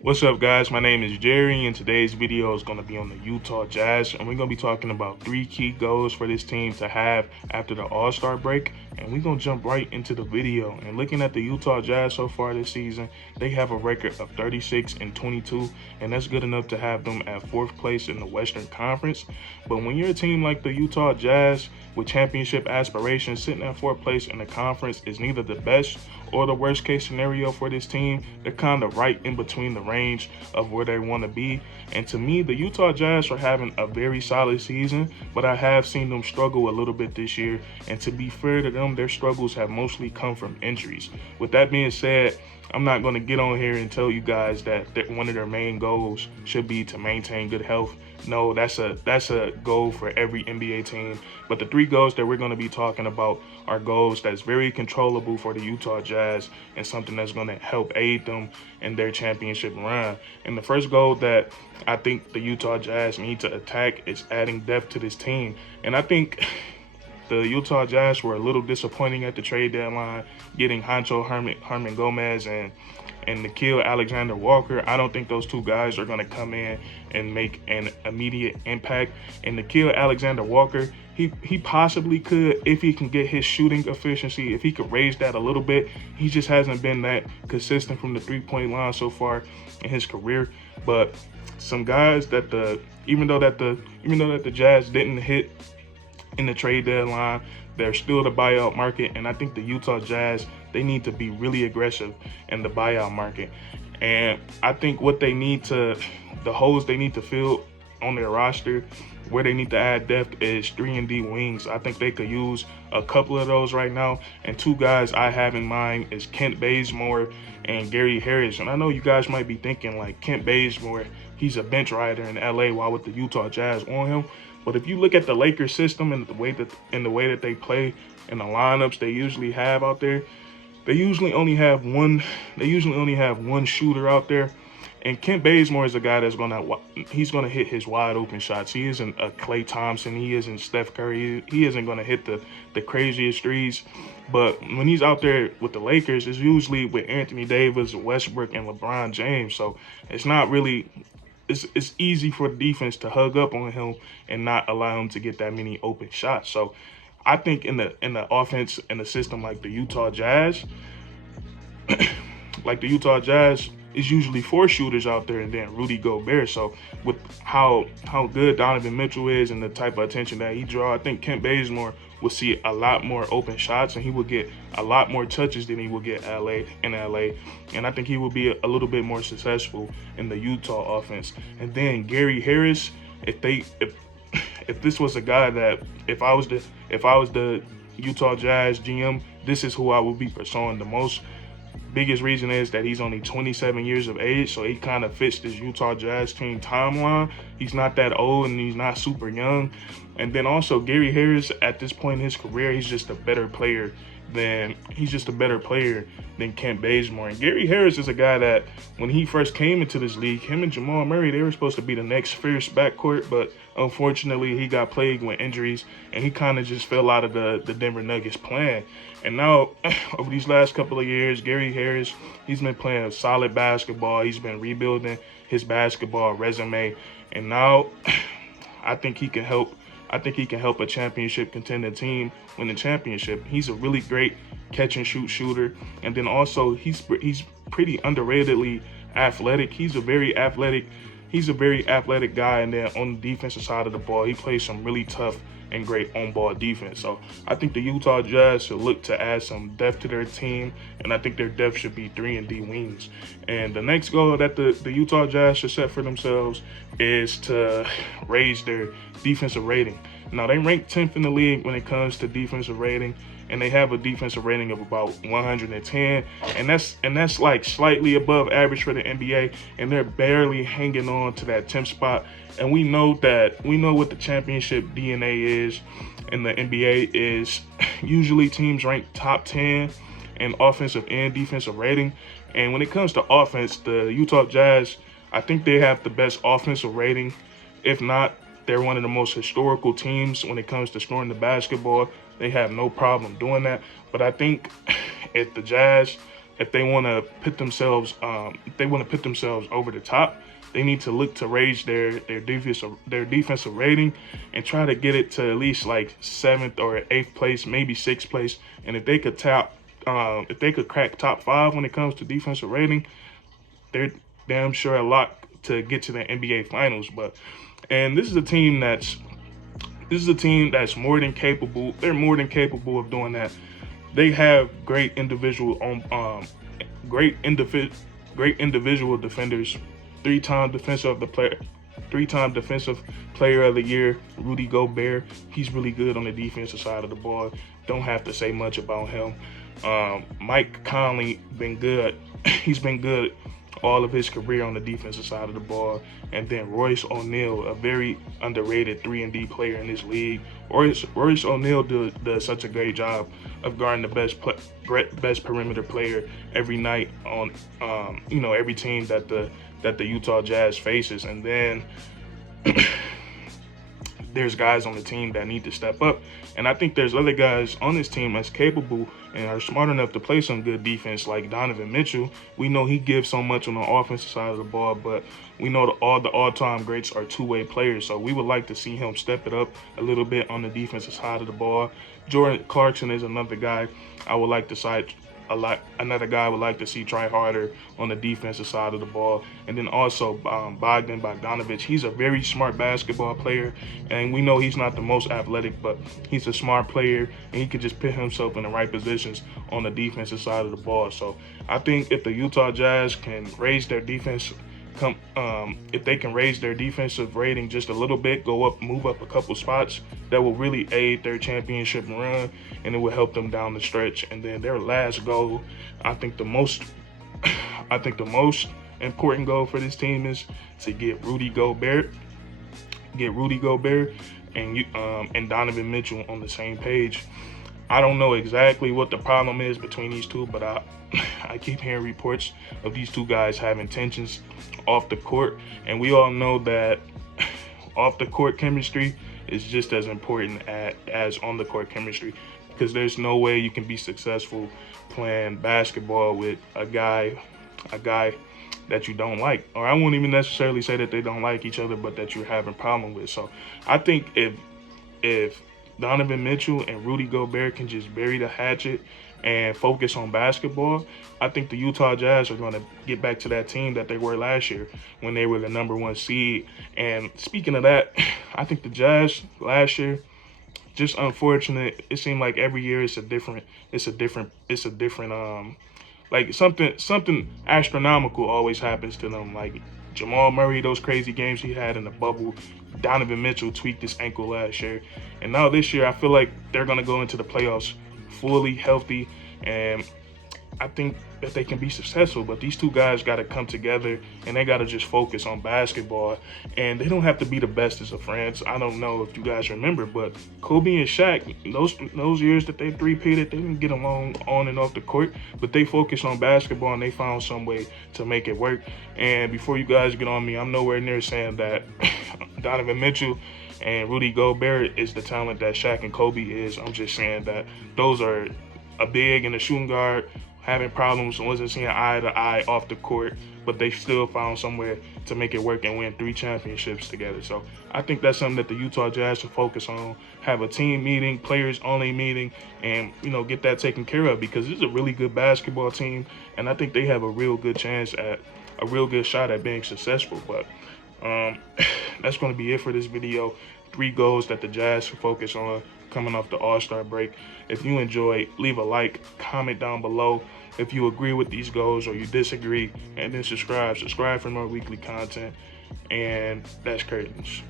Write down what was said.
What's up, guys? My name is Jerry, and today's video is going to be on the Utah Jazz, and we're going to be talking about 3 key goals for this team to have after the All-Star break. And we're going to jump right into the video. And looking at the Utah Jazz so far this season, they have a record of 36-22, and that's good enough to have them at 4th place in the Western Conference. But when you're a team like the Utah Jazz with championship aspirations, sitting at 4th place in the conference is neither the best or the worst case scenario for this team. They're kind of right in between the range of where they want to be. And to me, the Utah Jazz are having a very solid season, but I have seen them struggle a little bit this year. And to be fair to them, their struggles have mostly come from injuries. With that being said, I'm not going to get on here and tell you guys that one of their main goals should be to maintain good health. No, that's a goal for every NBA team. But the 3 goals that we're going to be talking about are goals that's very controllable for the Utah Jazz and something that's going to help aid them in their championship run. And the first goal that I think the Utah Jazz need to attack is adding depth to this team. And I think the Utah Jazz were a little disappointing at the trade deadline, getting Herman Gomez and Nickeil Alexander-Walker. I don't think those 2 guys are going to come in and make an immediate impact. And Nickeil Alexander-Walker, he possibly could if he can get his shooting efficiency, if he could raise that a little bit. He just hasn't been that consistent from the 3-point line so far in his career. But some guys that even though that the Jazz didn't hit in the trade deadline, they're still the buyout market, and I think the Utah Jazz, they need to be really aggressive in the buyout market. And I think the holes they need to fill on their roster, where they need to add depth, is 3-and-D wings. I think they could use a couple of those right now. And 2 guys I have in mind is Kent Bazemore and Gary Harris. And I know you guys might be thinking, like, Kent Bazemore, he's a bench rider in LA, why would the Utah Jazz want him? But if you look at the Lakers system and the way that they play and the lineups they usually have out there, they usually only have one shooter out there. And Kent Bazemore is a guy that's he's gonna hit his wide open shots. He isn't a Klay Thompson. He isn't Steph Curry. He isn't gonna hit the craziest threes. But when he's out there with the Lakers, it's usually with Anthony Davis, Westbrook, and LeBron James. So it's not really. It's easy for the defense to hug up on him and not allow him to get that many open shots. So I think in the offense in a system like the Utah Jazz, is usually 4 shooters out there and then Rudy Gobert. So with how good Donovan Mitchell is and the type of attention that he draws, I think Kent Bazemore will see a lot more open shots, and he will get a lot more touches than he will get in LA. And I think he will be a little bit more successful in the Utah offense. And then Gary Harris, if this was a guy that if I was the Utah Jazz GM, this is who I would be pursuing the most. Biggest reason is that he's only 27 years of age, so he kind of fits this Utah Jazz team timeline. He's not that old and he's not super young. And then also Gary Harris, at this point in his career, he's just a better player than Kent Bazemore. And Gary Harris is a guy that when he first came into this league, him and Jamal Murray, they were supposed to be the next fierce backcourt, but unfortunately he got plagued with injuries and he kind of just fell out of the Denver Nuggets plan. And now over these last couple of years, Gary Harris, he's been playing solid basketball. He's been rebuilding his basketball resume, and now I think he can help a championship contending team win the championship. He's a really great catch and shoot shooter. And then also he's pretty underratedly athletic. He's a very athletic guy. And then on the defensive side of the ball, he plays some really tough and great on-ball defense. So I think the Utah Jazz should look to add some depth to their team, and I think their depth should be 3-and-D wings. And the next goal that the Utah Jazz should set for themselves is to raise their defensive rating. Now, they rank 10th in the league when it comes to defensive rating, and they have a defensive rating of about 110, and that's like slightly above average for the NBA, and they're barely hanging on to that 10th spot. And we know what the championship DNA is in the NBA is usually teams rank top 10 in offensive and defensive rating. And when it comes to offense, the Utah Jazz, I think they have the best offensive rating. If not, they're one of the most historical teams when it comes to scoring the basketball. They have no problem doing that. But I think if the Jazz if they want to put themselves over the top, they need to look to raise their defensive rating and try to get it to at least like 7th or 8th place, maybe 6th place. And if they could crack top 5 when it comes to defensive rating, they're damn sure a lot to get to the NBA Finals. And this is a team that's more than capable. They're more than capable of doing that. They have great individual defenders. Three-time defensive player of the year, Rudy Gobert. He's really good on the defensive side of the ball. Don't have to say much about him. Mike Conley been good. He's been good all of his career on the defensive side of the ball. And then Royce O'Neal, a very underrated 3-and-D player in this league. Royce O'Neal does such a great job of guarding the best perimeter player every night on every team that the Utah Jazz faces. And then there's guys on the team that need to step up. And I think there's other guys on this team that's capable and are smart enough to play some good defense, like Donovan Mitchell. We know he gives so much on the offensive side of the ball, but we know all the all-time greats are two-way players. So we would like to see him step it up a little bit on the defensive side of the ball. Jordan Clarkson is another guy I would like to cite. Another guy I would like to see try harder on the defensive side of the ball. And then also Bogdan Bogdanovic. He's a very smart basketball player, and we know he's not the most athletic, but he's a smart player, and he can just put himself in the right positions on the defensive side of the ball. So I think if the Utah Jazz can raise their defense, if they can raise their defensive rating just a little bit, move up a couple spots, that will really aid their championship run, and it will help them down the stretch. And then their last goal, I think the most important goal for this team is to get Rudy Gobert and Donovan Mitchell on the same page. I don't know exactly what the problem is between these two, but I keep hearing reports of these two guys having tensions off the court, and we all know that off the court chemistry is just as important as on the court chemistry, because there's no way you can be successful playing basketball with a guy that you don't like, or I won't even necessarily say that they don't like each other, but that you're having problem with. So I think if Donovan Mitchell and Rudy Gobert can just bury the hatchet and focus on basketball, I think the Utah Jazz are going to get back to that team that they were last year when they were the #1 seed. And speaking of that, I think the Jazz last year, just unfortunate. It seemed like every year it's a different like something astronomical always happens to them. Like Jamal Murray, those crazy games he had in the bubble. Donovan Mitchell tweaked his ankle last year. And now this year, I feel like they're going to go into the playoffs fully healthy. And I think that they can be successful. But these two guys got to come together, and they got to just focus on basketball. And they don't have to be the bestest of friends. I don't know if you guys remember, but Kobe and Shaq, those years that they three-peated, they didn't get along on and off the court, but they focused on basketball, and they found some way to make it work. And before you guys get on me, I'm nowhere near saying that Donovan Mitchell and Rudy Gobert is the talent that Shaq and Kobe is. I'm just saying that those are a big and a shooting guard having problems, wasn't seeing eye to eye off the court, but they still found somewhere to make it work and win 3 championships together. So I think that's something that the Utah Jazz should focus on, have a team meeting, players only meeting, and get that taken care of, because it's a really good basketball team, and I think they have a real good shot at being successful. But that's going to be it for this video. 3 goals that the Jazz should focus on coming off the All-Star break. If you enjoyed, leave a like, comment down below if you agree with these goals or you disagree, and then subscribe for more weekly content. And that's curtains.